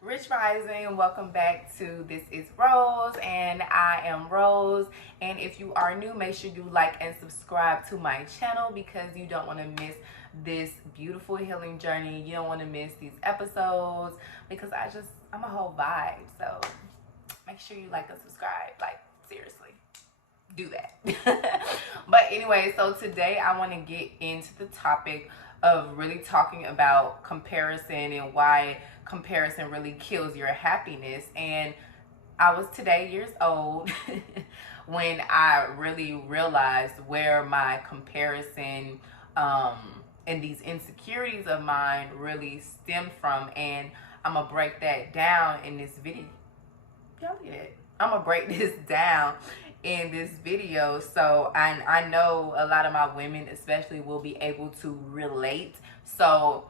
Rich Rising, welcome back to This is Rose, and I am Rose. And if you are new, make sure you like and subscribe to my channel because you don't want to miss this beautiful healing journey. You don't want to miss these episodes because I'm a whole vibe. So make sure you like and subscribe. Like, seriously, do that. But anyway, so today I want to get into the topic of really talking about comparison and why comparison really kills your happiness. And I was today years old when I really realized where my comparison and these insecurities of mine really stemmed from. And I'm gonna break that down in this video. Y'all get it. I'm gonna break this down in this video, so I know a lot of my women especially will be able to relate. So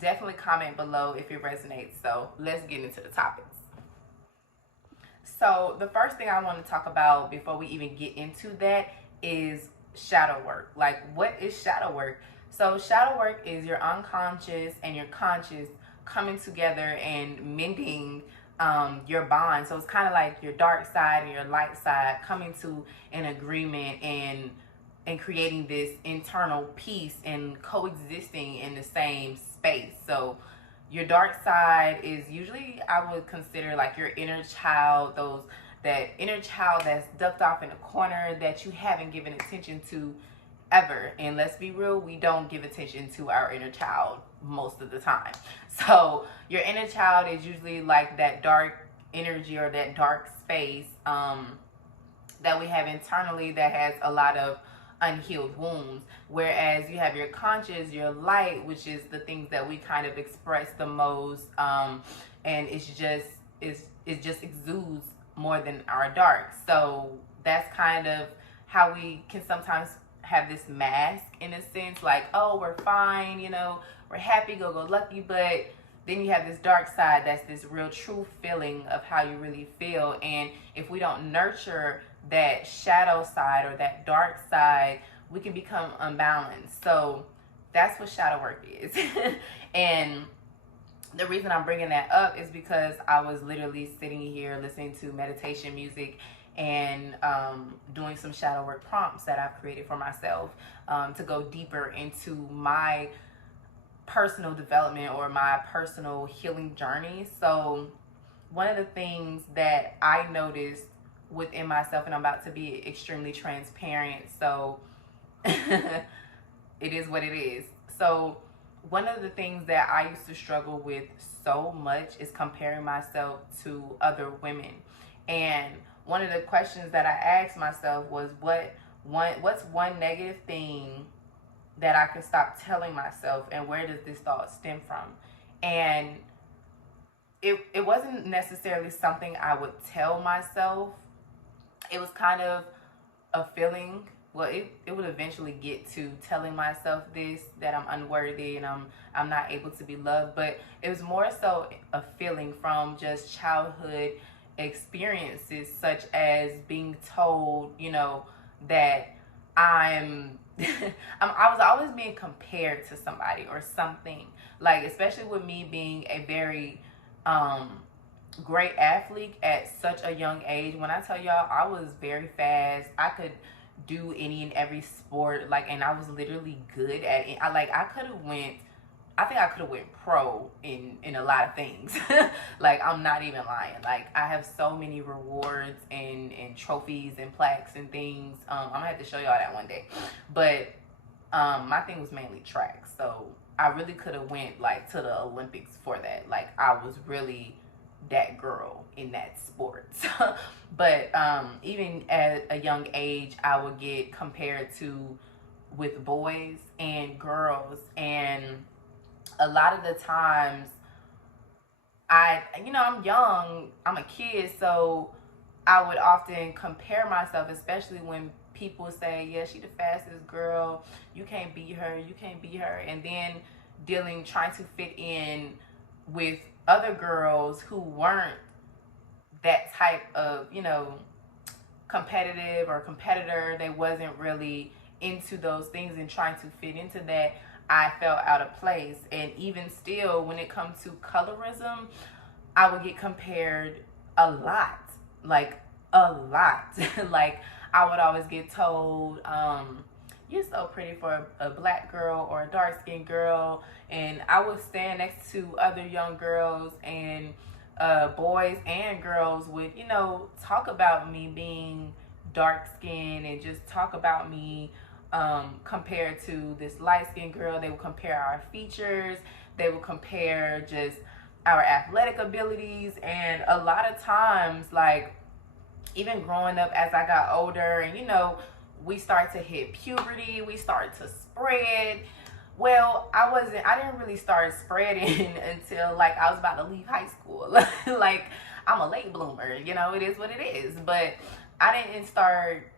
definitely comment below if it resonates. So let's get into the topics. So the first thing I want to talk about before we even get into that is shadow work. Like, what is shadow work? So shadow work is your unconscious and your conscious coming together and mending your bond. So it's kind of like your dark side and your light side coming to an agreement and creating this internal peace and coexisting in the same space. So your dark side is usually, I would consider, like your inner child, that inner child that's ducked off in a corner that you haven't given attention to ever. And let's be real, we don't give attention to our inner child most of the time. So your inner child is usually like that dark energy or that dark space that we have internally that has a lot of unhealed wounds. Whereas you have your conscious, your light, which is the things that we kind of express the most, and it just exudes more than our dark. So that's kind of how we can sometimes have this mask, in a sense, like, oh, we're fine, we're happy, go lucky. But then you have this dark side that's this real true feeling of how you really feel. And if we don't nurture that shadow side or that dark side, we can become unbalanced. So that's what shadow work is. And the reason I'm bringing that up is because I was literally sitting here listening to meditation music and doing some shadow work prompts that I've created for myself to go deeper into my personal development or my personal healing journey. So one of the things that I noticed within myself, and I'm about to be extremely transparent, so it is what it is. So one of the things that I used to struggle with so much is comparing myself to other women. And one of the questions that I asked myself was, what's one negative thing that I can stop telling myself, and where does this thought stem from? And it wasn't necessarily something I would tell myself. It was kind of a feeling. Well, it would eventually get to telling myself this, that I'm unworthy and I'm not able to be loved. But it was more so a feeling from just childhood experiences, such as being told, that I'm I was always being compared to somebody or something. Like, especially with me being a very great athlete at such a young age. When I tell y'all, I was very fast. I could do any and every sport, like, and I was literally good at it. I think I could have went pro in a lot of things. Like, I'm not even lying. Like, I have so many rewards and trophies and plaques and things. I'm gonna have to show y'all that one day. But my thing was mainly track, so I really could have went like to the Olympics for that. Like, I was really that girl in that sport. But even at a young age, I would get compared to with boys and girls, and a lot of the times I'm young, I'm a kid, so I would often compare myself, especially when people say, yeah, she the fastest girl, you can't beat her, and then trying to fit in with other girls who weren't that type of, competitive or competitor. They wasn't really into those things, and trying to fit into that, I felt out of place. And even still, when it comes to colorism, I would get compared a lot, like a lot. Like I would always get told, "You're so pretty for a black girl or a dark skinned girl," and I would stand next to other young girls and boys and girls would, talk about me being dark skinned and just talk about me compared to this light skinned girl. They would compare our features, they would compare just our athletic abilities. And a lot of times, like, even growing up as I got older, and we start to hit puberty, we start to spread. Well, I didn't really start spreading until like I was about to leave high school. Like, I'm a late bloomer, it is what it is. But I didn't start,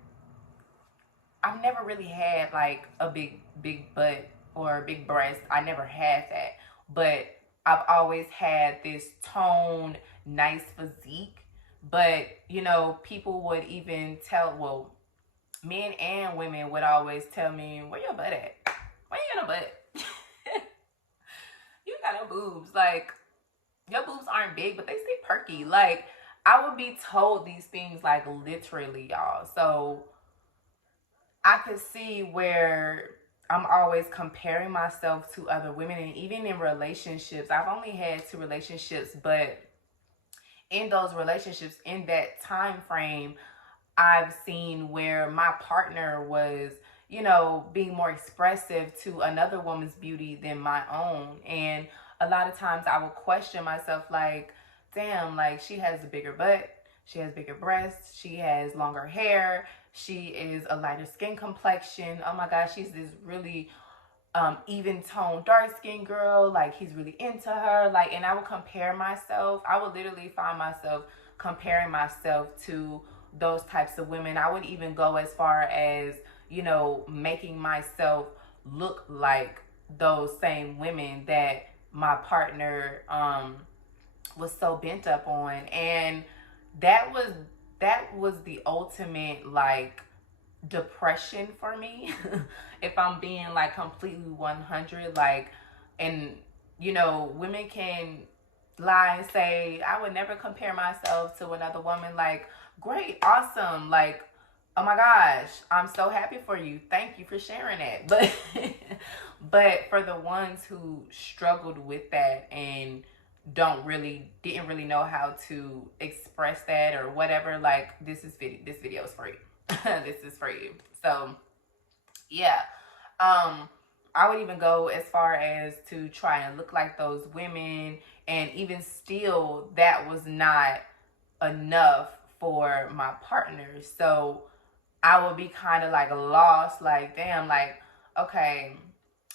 I've never really had like a big butt or a big breast. I never had that. But I've always had this toned, nice physique. But, people would even tell, well, men and women would always tell me, "Where your butt at? Why you got a butt? You got no boobs. Like, your boobs aren't big, but they stay perky." Like, I would be told these things, like, literally, y'all. So I could see where I'm always comparing myself to other women. And even in relationships, I've only had 2 relationships, but in those relationships, in that time frame, I've seen where my partner was, being more expressive to another woman's beauty than my own. And a lot of times I would question myself, like, damn, like, she has a bigger butt, she has bigger breasts, she has longer hair, she is a lighter skin complexion. Oh my gosh, she's this really even toned dark skinned girl. Like, he's really into her. Like, and I would compare myself. I would literally find myself comparing myself to those types of women. I would even go as far as, making myself look like those same women that my partner was so bent up on. And that was the ultimate, like, depression for me. If I'm being like completely 100. Like, and women can lie and say, "I would never compare myself to another woman." Like, great, awesome, like, oh my gosh, I'm so happy for you, thank you for sharing that. But but for the ones who struggled with that and didn't really know how to express that or whatever, like, this video is for you. This is for you. So yeah, I would even go as far as to try and look like those women, and even still that was not enough for my partner. So I would be kind of like lost, like, damn, like, okay,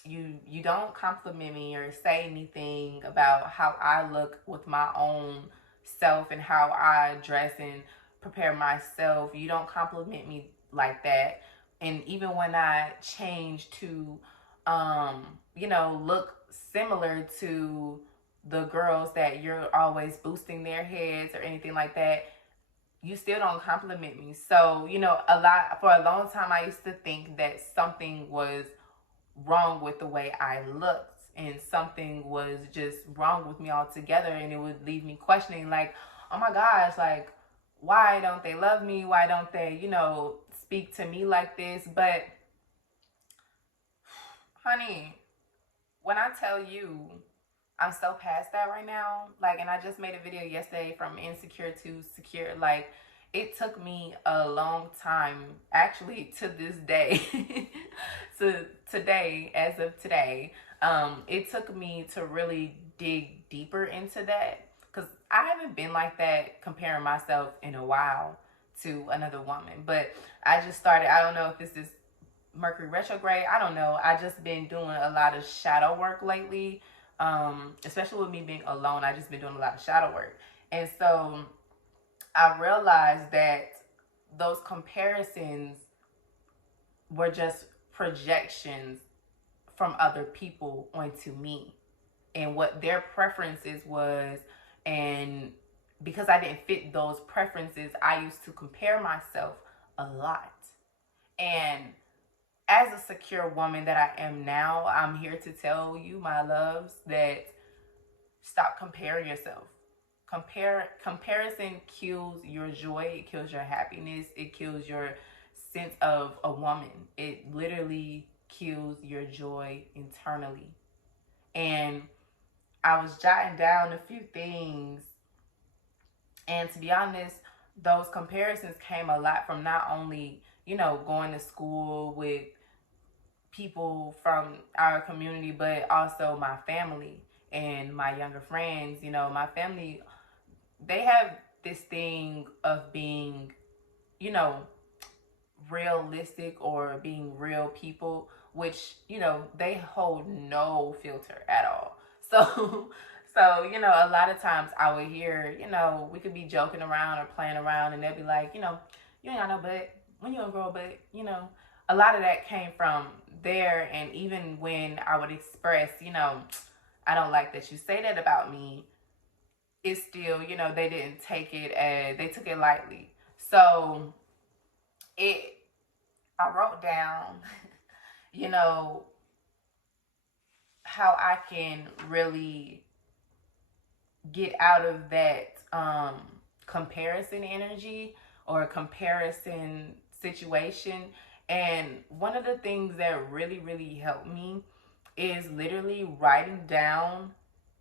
you don't compliment me or say anything about how I look with my own self and how I dress and prepare myself. You don't compliment me like that. And even when I change to look similar to the girls that you're always boosting their heads or anything like that, you still don't compliment me. So, for a long time, I used to think that something was wrong with the way I looked, and something was just wrong with me altogether. And it would leave me questioning, like, oh my gosh, like, why don't they love me? Why don't they, speak to me like this? But, honey, when I tell you, I'm so past that right now. Like, and I just made a video yesterday from insecure to secure. Like, it took me a long time, actually, to this day, to today, as of today. It took me to really dig deeper into that, because I haven't been like that comparing myself in a while to another woman. But I just started, I don't know if this is Mercury retrograde, I don't know. I just been doing a lot of shadow work lately. Especially with me being alone, I just been doing a lot of shadow work. And so I realized that those comparisons were just projections from other people onto me and what their preferences was. And because I didn't fit those preferences, I used to compare myself a lot. And as a secure woman that I am now, I'm here to tell you, my loves, that stop comparing yourself. comparison kills your joy, it kills your happiness, it kills your sense of a woman. It literally kills your joy internally. And I was jotting down a few things, and to be honest, those comparisons came a lot from not only, going to school with people from our community, but also my family and my younger friends. My family, they have this thing of being, you know, realistic or being real people, which, they hold no filter at all. So, so, a lot of times I would hear, we could be joking around or playing around, and they'll be like, you ain't got no butt. When you gonna grow a butt? A lot of that came from there. And even when I would express, I don't like that you say that about me, it's still, they didn't take it as, they took it lightly. So it, I wrote down, you know, how I can really get out of that comparison energy or comparison situation. And one of the things that really, really helped me is literally writing down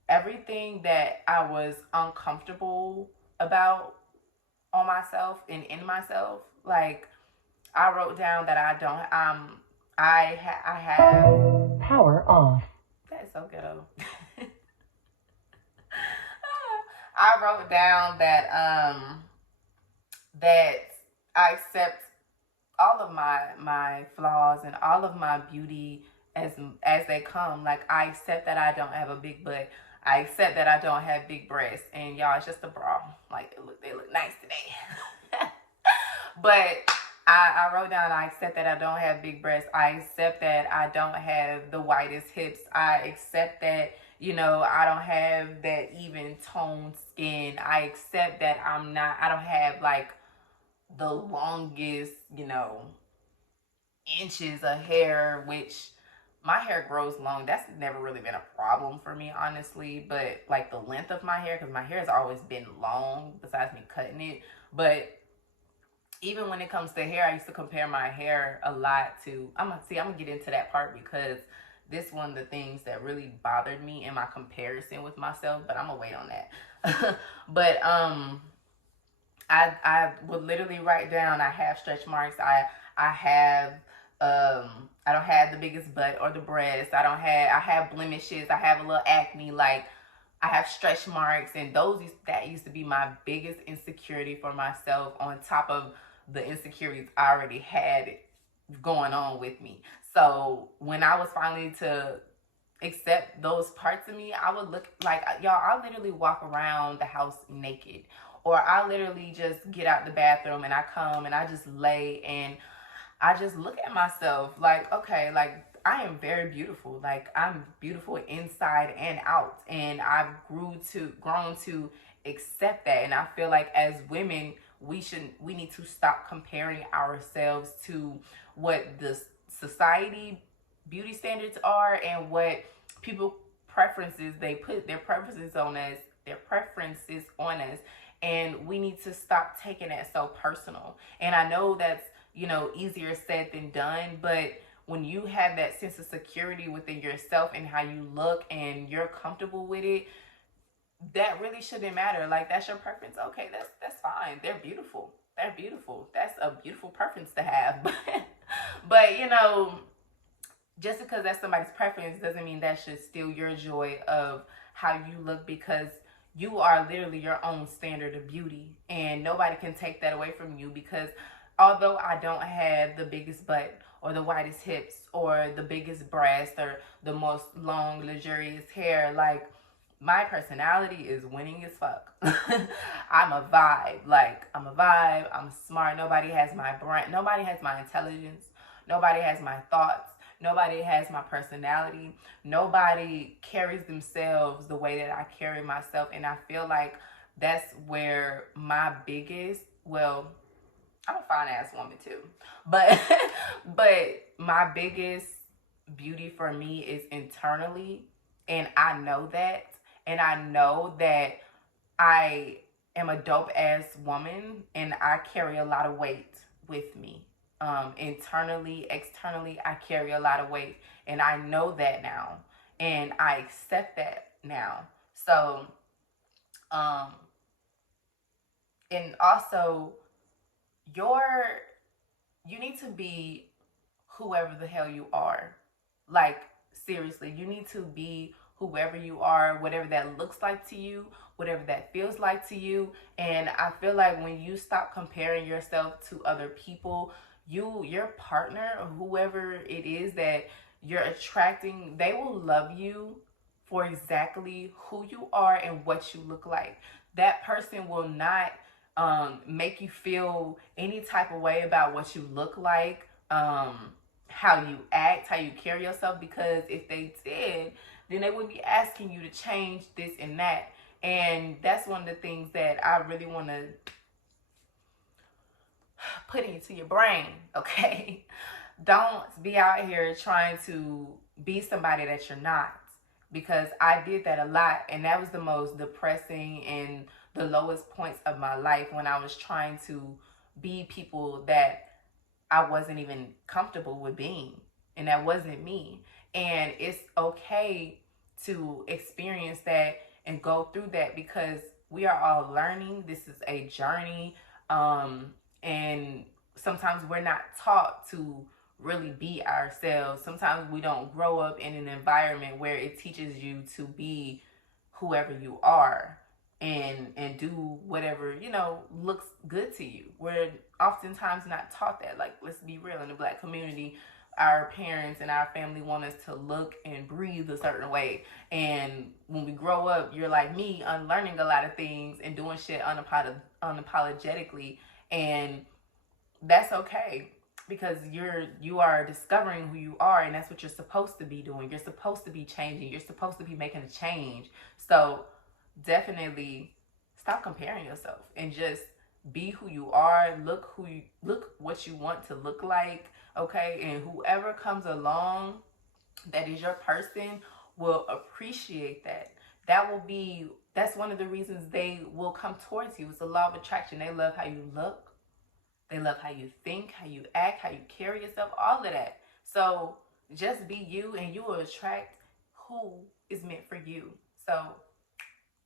everything that I was uncomfortable about on myself and in myself. Like, I wrote down that I don't I have Power off. that's so ghetto. I wrote down that I accept all of my flaws and all of my beauty as they come. Like, I accept that I don't have a big butt. I accept that I don't have big breasts. And y'all, it's just a bra. Like, they look nice today. But I wrote down, I accept that I don't have big breasts. I accept that I don't have the whitest hips. I accept that, I don't have that even toned skin. I accept that I don't have like the longest, inches of hair, which my hair grows long. That's never really been a problem for me, honestly. But like the length of my hair, because my hair has always been long besides me cutting it. But even when it comes to hair, I used to compare my hair a lot to, I'm gonna get into that part, because this one of the things that really bothered me in my comparison with myself, but I'm gonna wait on that. But I would literally write down, I have stretch marks, I have I don't have the biggest butt or the breasts, I have blemishes, I have a little acne, like I have stretch marks. And that used to be my biggest insecurity for myself, on top of the insecurities I already had going on with me. So when I was finally to accept those parts of me, I would look like, y'all, I literally walk around the house naked, or I literally just get out the bathroom and I come and I just lay and I just look at myself like, okay, like, I am very beautiful. Like, I'm beautiful inside and out. And I've grown to accept that. And I feel like as women, we need to stop comparing ourselves to what the society beauty standards are, and what people preferences, they put their preferences on us. And we need to stop taking that so personal. And I know that's, easier said than done, but when you have that sense of security within yourself and how you look and you're comfortable with it, that really shouldn't matter. Like, that's your preference. Okay, that's fine. They're beautiful. That's a beautiful preference to have. But just because that's somebody's preference doesn't mean that should steal your joy of how you look, because you are literally your own standard of beauty, and nobody can take that away from you. Because although I don't have the biggest butt or the widest hips or the biggest breast or the most long luxurious hair, like, my personality is winning as fuck. I'm a vibe. Like, I'm a vibe. I'm smart. Nobody has my brain. Nobody has my intelligence. Nobody has my thoughts. Nobody has my personality. Nobody carries themselves the way that I carry myself. And I feel like that's where my biggest, well, I'm a fine ass woman too, but but my biggest beauty for me is internally, and I know that. And I know that I am a dope ass woman and I carry a lot of weight with me. Internally, externally, I carry a lot of weight and I know that now and I accept that now. So, um, and also your you need to be whoever the hell you are. Like, seriously, you need to be whoever you are, whatever that looks like to you, whatever that feels like to you. And I feel like when you stop comparing yourself to other people, your partner or whoever it is that you're attracting, they will love you for exactly who you are and what you look like. That person will not make you feel any type of way about what you look like, how you act, how you carry yourself, because if they did, then they would be asking you to change this and that. And that's one of the things that I really want to put into your brain, okay? Don't be out here trying to be somebody that you're not, because I did that a lot, and that was the most depressing and the lowest points of my life, when I was trying to be people that I wasn't even comfortable with being, and that wasn't me. And it's okay to experience that and go through that, because we are all learning. This is a journey. And sometimes we're not taught to really be ourselves. Sometimes we don't grow up in an environment where it teaches you to be whoever you are and do whatever, looks good to you. We're oftentimes not taught that. Like, let's be real, in the Black community, our parents and our family want us to look and breathe a certain way. And when we grow up, you're like me, unlearning a lot of things and doing shit unapologetically. And that's okay, because you are discovering who you are, and that's what you're supposed to be doing. You're supposed to be changing. You're supposed to be making a change. So definitely stop comparing yourself and just be who you are. Look what you want to look like, okay? And whoever comes along that is your person will appreciate that. That's one of the reasons they will come towards you. It's the law of attraction. They love how you look. They love how you think, how you act, how you carry yourself, all of that. So just be you and you will attract who is meant for you. So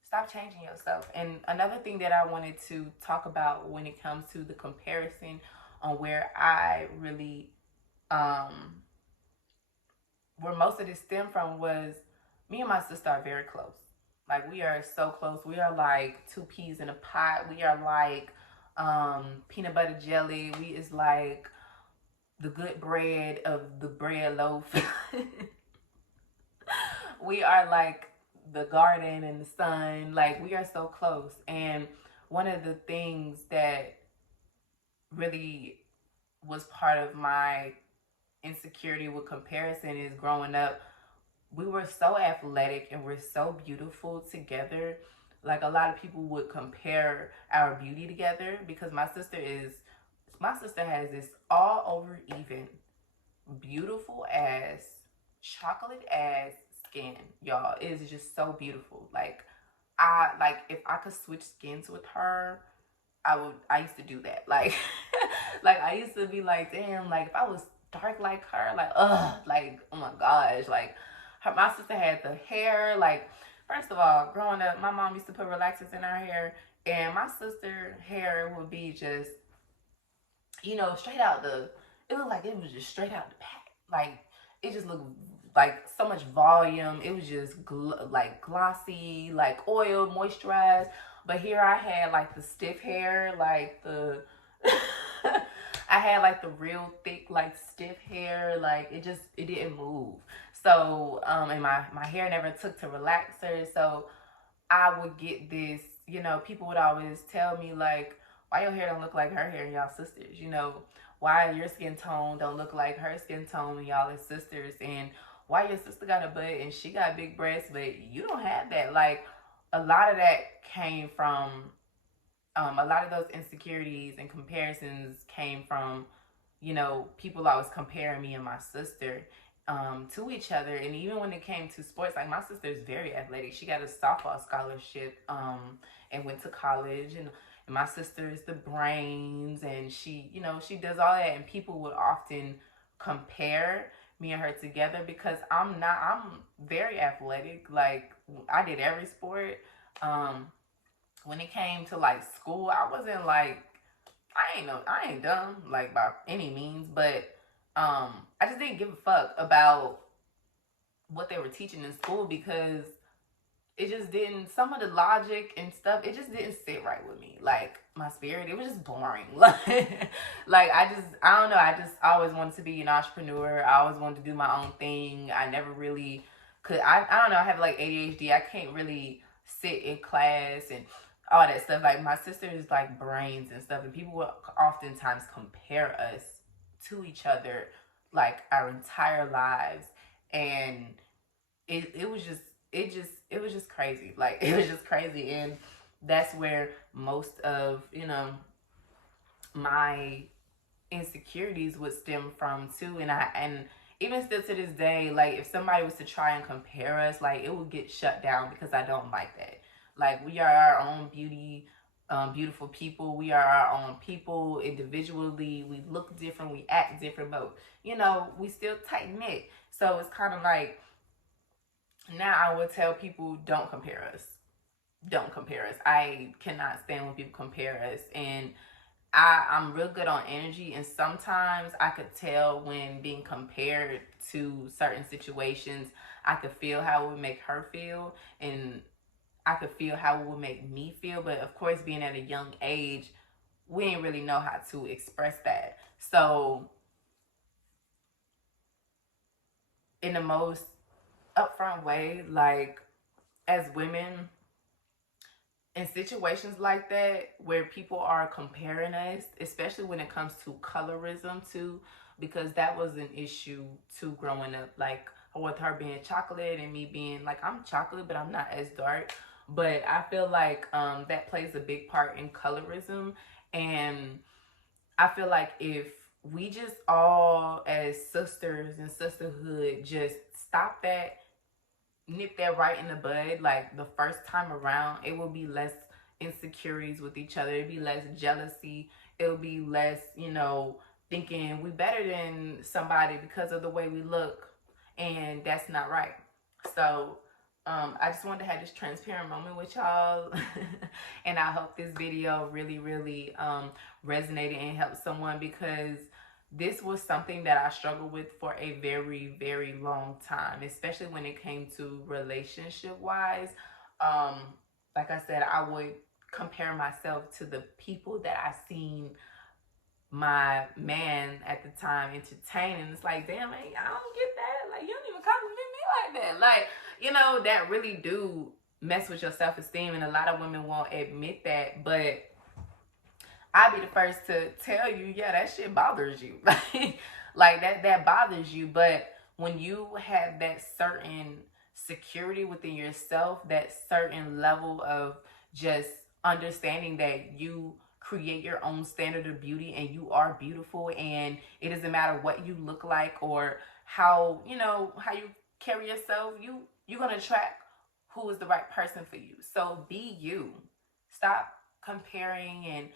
stop changing yourself. And another thing that I wanted to talk about when it comes to the comparison, on where I really where most of this stemmed from, was me and my sister are very close. Like, we are so close. We are like two peas in a pot. We are like peanut butter jelly. We is like the good bread of the bread loaf. We are like the garden and the sun. Like, we are so close. And one of the things that really was part of my insecurity with comparison is, growing up, we were so athletic and we're so beautiful together. Like, a lot of people would compare our beauty together, because my sister has this all over even beautiful ass, chocolate ass skin, y'all. It is just so beautiful. Like, if I could switch skins with her, I used to do that. Like like, I used to be like, damn, like, if I was dark like her, like, like, oh my gosh, like, my sister had the hair. Like, first of all, growing up, my mom used to put relaxers in her hair, and my sister hair would be just, straight out it looked like it was just straight out the pack. Like, it just looked like so much volume. It was just like glossy, like oiled, moisturized. But here I had like the stiff hair, like the I had like the real thick, like stiff hair. Like, it didn't move. So and my hair never took to relaxers. So I would get this, people would always tell me, like, why your hair don't look like her hair and y'all sisters, why your skin tone don't look like her skin tone and y'all are sisters, and why your sister got a butt and she got big breasts but you don't have that. Like, a lot of that came from a lot of those insecurities and comparisons came from, people always comparing me and my sister. to each other. And even when it came to sports, like my sister is very athletic. She got a softball scholarship and went to college. And my sister is the brains, and she, you know, she does all that. And people would often compare me and her together because I'm not. I'm very athletic. Like I did every sport. When it came to like school, I wasn't like I ain't dumb like by any means, but I just didn't give a fuck about what they were teaching in school because it just didn't, some of the logic and stuff, it just didn't sit right with me. Like my spirit, it was just boring. Like I don't know, I just always wanted to be an entrepreneur. I always wanted to do my own thing. I never really could, I don't know, I have like ADHD. I can't really sit in class and all that stuff. Like my sister is like brains and stuff, and people will oftentimes compare us to each other like our entire lives. And it was just it was just crazy. Like it was just crazy. And that's where most of, you know, my insecurities would stem from too. And even still to this day, like if somebody was to try and compare us, like it would get shut down because I don't like that. Like we are our own beautiful people. We are our own people individually. We look different, we act different, but you know, we still tight knit. So it's kind of like, now I would tell people, don't compare us. Don't compare us. I cannot stand when people compare us. And I'm real good on energy, and sometimes I could tell when being compared to certain situations. I could feel how it would make her feel, and I could feel how it would make me feel. But of course, being at a young age, we didn't really know how to express that. So in the most upfront way, like as women, in situations like that where people are comparing us, especially when it comes to colorism too, because that was an issue too growing up, like with her being chocolate and me being like, I'm chocolate but I'm not as dark. But I feel like that plays a big part in colorism. And I feel like if we just all as sisters and sisterhood just stop that, nip that right in the bud, like the first time around, it will be less insecurities with each other. It'll be less jealousy. It'll be less, you know, thinking we better than somebody because of the way we look. And that's not right. So I just wanted to have this transparent moment with y'all. And I hope this video really, really resonated and helped someone, because this was something that I struggled with for a very, very long time, especially when it came to relationship wise. Um, like I said, I would compare myself to the people that I seen my man at the time entertain, and it's like, damn, I don't get that. Like, you don't even compliment me like that. Like, you know, that really do mess with your self-esteem, and a lot of women won't admit that, but I'll be the first to tell you, yeah, that shit bothers you. Like that bothers you. But when you have that certain security within yourself, that certain level of just understanding that you create your own standard of beauty and you are beautiful, and it doesn't matter what you look like or how, you know, how you carry yourself, you're gonna attract who is the right person for you. So be you. Stop comparing and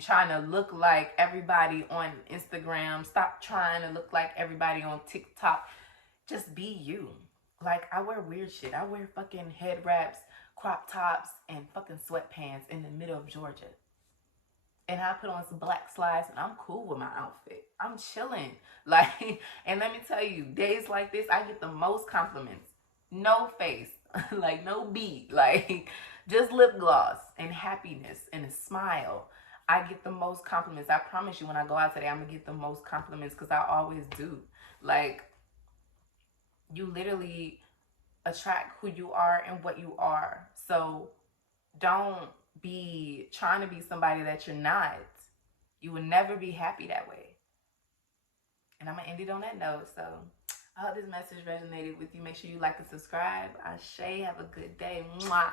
trying to look like everybody on Instagram. Stop trying to look like everybody on TikTok. Just be you. Like, I wear weird shit. I wear fucking head wraps, crop tops, and fucking sweatpants in the middle of Georgia. And I put on some black slides, and I'm cool with my outfit. I'm chilling. Like, and let me tell you, days like this, I get the most compliments. No face, like no beat, like just lip gloss and happiness and a smile. I get the most compliments. I promise you, when I go out today, I'm gonna get the most compliments, because I always do. Like, you literally attract who you are and what you are. So don't be trying to be somebody that you're not. You will never be happy that way. And I'm gonna end it on that note. So I hope this message resonated with you. Make sure you like and subscribe. Ashe, have a good day. Mwah.